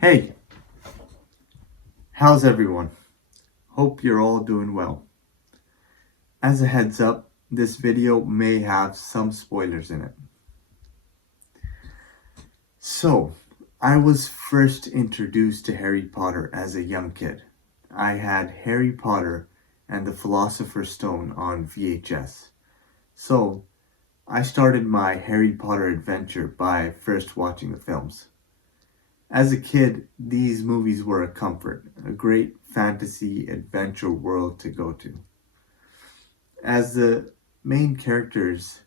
Hey, how's everyone? Hope you're all doing well. As a heads up, this video may have some spoilers in it. So, I was first introduced to Harry Potter as a young kid. I had Harry Potter and the Philosopher's Stone on VHS. So, I started my Harry Potter adventure by first watching the films. As a kid, these movies were a comfort, a great fantasy adventure world to go to. As the main characters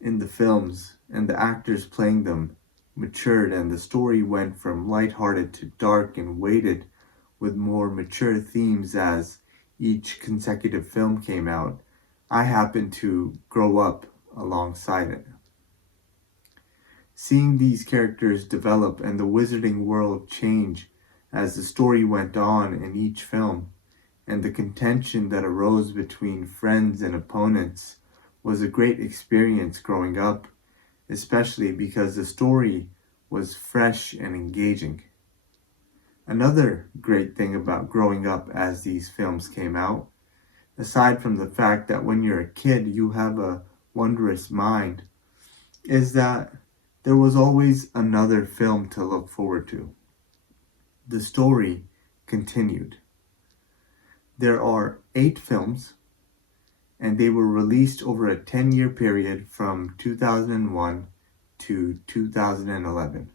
in the films and the actors playing them matured and the story went from lighthearted to dark and weighted with more mature themes as each consecutive film came out, I happened to grow up alongside it. Seeing these characters develop and the wizarding world change as the story went on in each film, and the contention that arose between friends and opponents was a great experience growing up, especially because the story was fresh and engaging. Another great thing about growing up as these films came out, aside from the fact that when you're a kid you have a wondrous mind, is that there was always another film to look forward to. The story continued. There are 8 films, and they were released over a 10-year period from 2001 to 2011.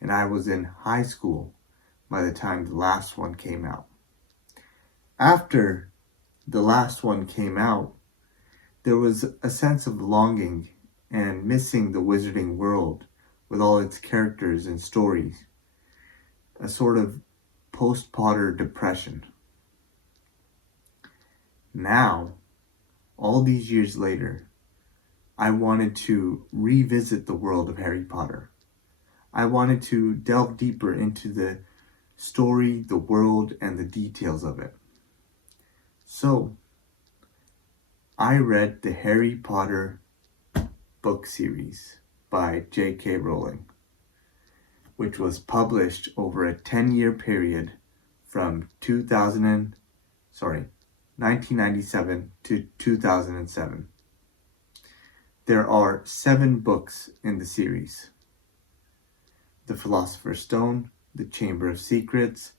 And I was in high school by the time the last one came out. After the last one came out, there was a sense of longing and missing the wizarding world with all its characters and stories, a sort of post-Potter depression. Now, all these years later, I wanted to revisit the world of Harry Potter. I wanted to delve deeper into the story, the world, and the details of it. So, I read the Harry Potter book series by J.K. Rowling, which was published over a 10-year period from 1997 to 2007. There are 7 books in the series: The Philosopher's Stone, The Chamber of Secrets,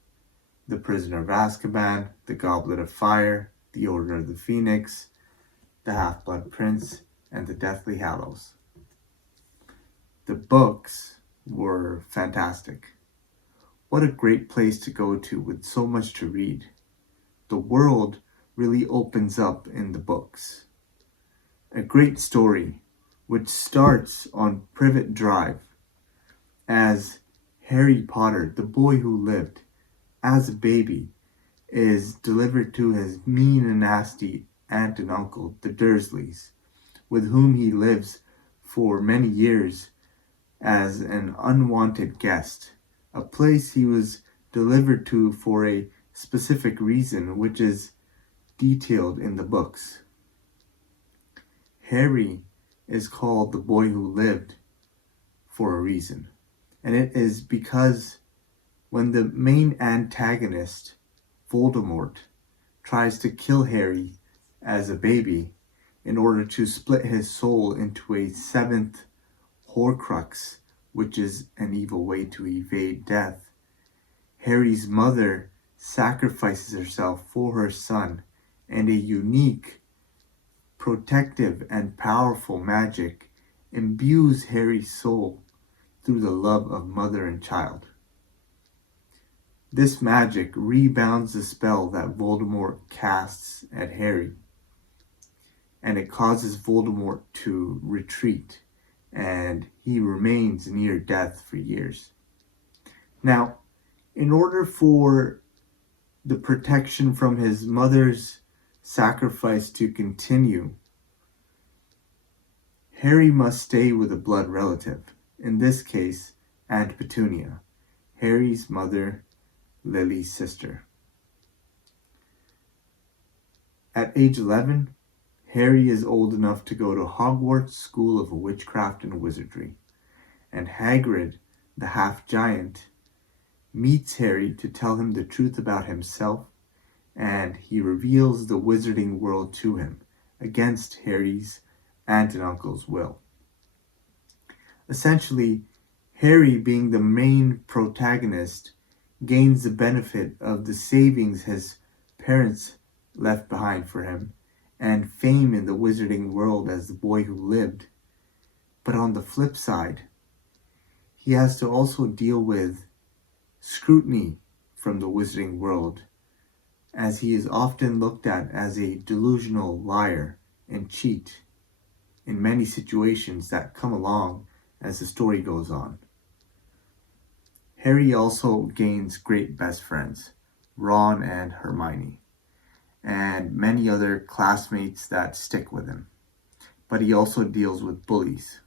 The Prisoner of Azkaban, The Goblet of Fire, The Order of the Phoenix, The Half-Blood Prince, and The Deathly Hallows. The books were fantastic. What a great place to go to with so much to read. The world really opens up in the books. A great story which starts on Privet Drive as Harry Potter, the boy who lived, as a baby, is delivered to his mean and nasty aunt and uncle, the Dursleys, with whom he lives for many years as an unwanted guest, a place he was delivered to for a specific reason, which is detailed in the books. Harry is called the boy who lived for a reason, and it is because when the main antagonist, Voldemort, tries to kill Harry as a baby in order to split his soul into a 7th Horcrux, which is an evil way to evade death, Harry's mother sacrifices herself for her son, and a unique, protective, and powerful magic imbues Harry's soul through the love of mother and child. This magic rebounds the spell that Voldemort casts at Harry, and it causes Voldemort to retreat, and he remains near death for years. Now, in order for the protection from his mother's sacrifice to continue, Harry must stay with a blood relative, in this case, Aunt Petunia, Harry's mother, Lily's sister. At age 11, Harry is old enough to go to Hogwarts School of Witchcraft and Wizardry, and Hagrid, the half-giant, meets Harry to tell him the truth about himself, and he reveals the wizarding world to him against Harry's aunt and uncle's will. Essentially, Harry, being the main protagonist, gains the benefit of the savings his parents left behind for him and fame in the wizarding world as the boy who lived. But on the flip side, he has to also deal with scrutiny from the wizarding world, as he is often looked at as a delusional liar and cheat in many situations that come along as the story goes on. Harry also gains great best friends, Ron and Hermione, and many other classmates that stick with him. But he also deals with bullies.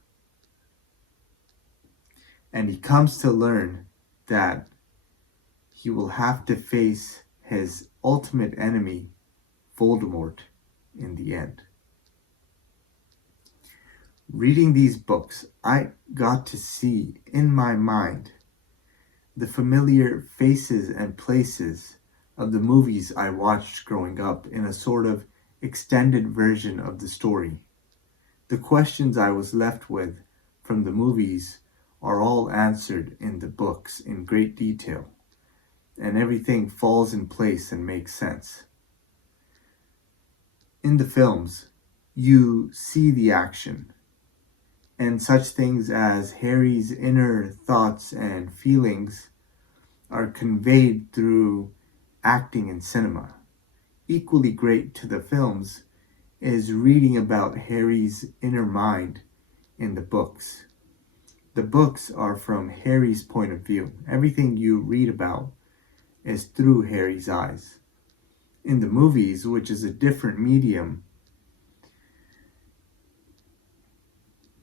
And he comes to learn that he will have to face his ultimate enemy, Voldemort, in the end. Reading these books, I got to see in my mind the familiar faces and places of the movies I watched growing up in a sort of extended version of the story. The questions I was left with from the movies are all answered in the books in great detail, and everything falls in place and makes sense. In the films, you see the action, and such things as Harry's inner thoughts and feelings are conveyed through acting and cinema. Equally great to the films is reading about Harry's inner mind in the books. The books are from Harry's point of view. Everything you read about is through Harry's eyes. In the movies, which is a different medium,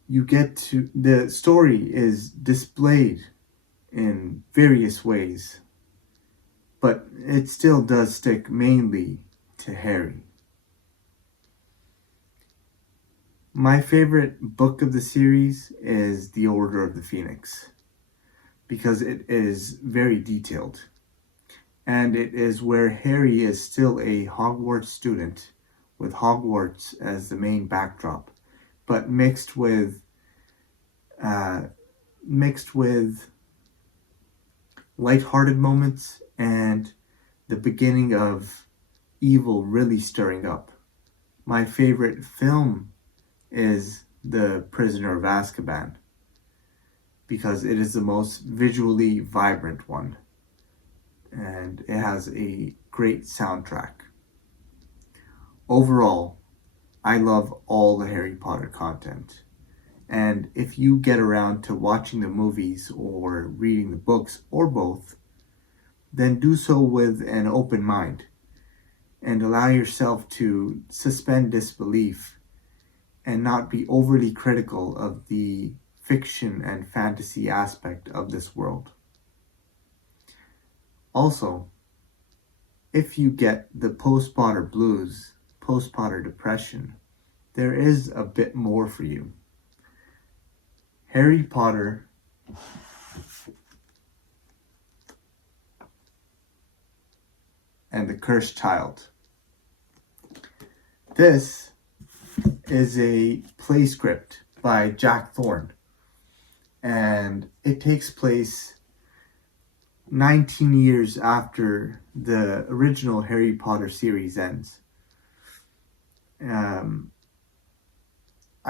the story is displayed in various ways, but it still does stick mainly to Harry. My favorite book of the series is The Order of the Phoenix, because it is very detailed, and it is where Harry is still a Hogwarts student with Hogwarts as the main backdrop, but mixed with lighthearted moments and the beginning of evil really stirring up. My favorite film is The Prisoner of Azkaban, because it is the most visually vibrant one, and it has a great soundtrack. Overall, I love all the Harry Potter content. And if you get around to watching the movies or reading the books or both, then do so with an open mind and allow yourself to suspend disbelief and not be overly critical of the fiction and fantasy aspect of this world. Also, if you get the post-Potter blues, post-Potter depression, there is a bit more for you. Harry Potter and the Cursed Child. This is a play script by Jack Thorne, and it takes place 19 years after the original Harry Potter series ends. I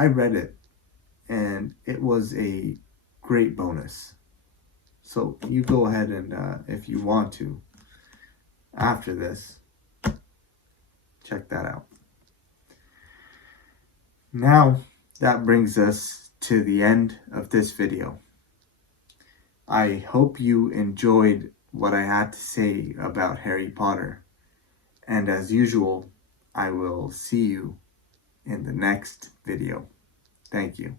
read it, and it was a great bonus. So you go ahead and, if you want to, after this, check that out. Now, that brings us to the end of this video. I hope you enjoyed what I had to say about Harry Potter. And as usual, I will see you in the next video. Thank you.